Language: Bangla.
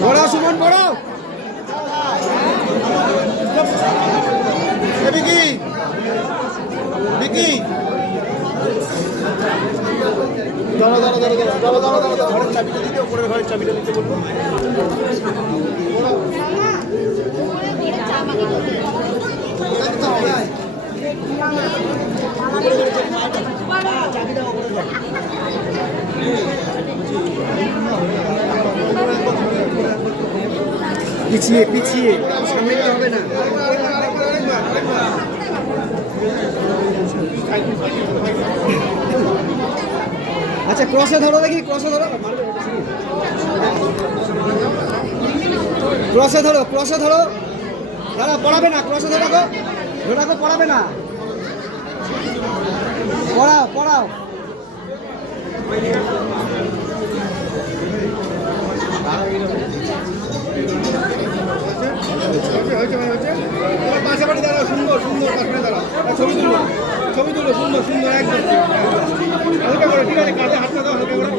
বড় সুমন বড় বিকি বিকি দাঁড়া দাঁড়া দাঁড়া দাঁড়া দাঁড়া দাঁড়া দাঁড়া ঘরের চাবিটা দিতে উপরের ঘরের চাবিটা দিতে বলবো পিছিয়ে পিছিয়ে সামনে তো হবে না আচ্ছা ক্রসে ধরো দেখি ক্রসে ধরো ক্রসে ধরো দাদা পড়াবে না ক্রসে ধরো ধরাকে পড়াবে না পড়াও পড়াও পাশাপাশি দাঁড়াও সুন্দর সুন্দর পাশে দাঁড়াও ছবি তুলো সুন্দর সুন্দর একদম হালকা করে ঠিক আছে কাঁধে হাতটা দাও হালকা করে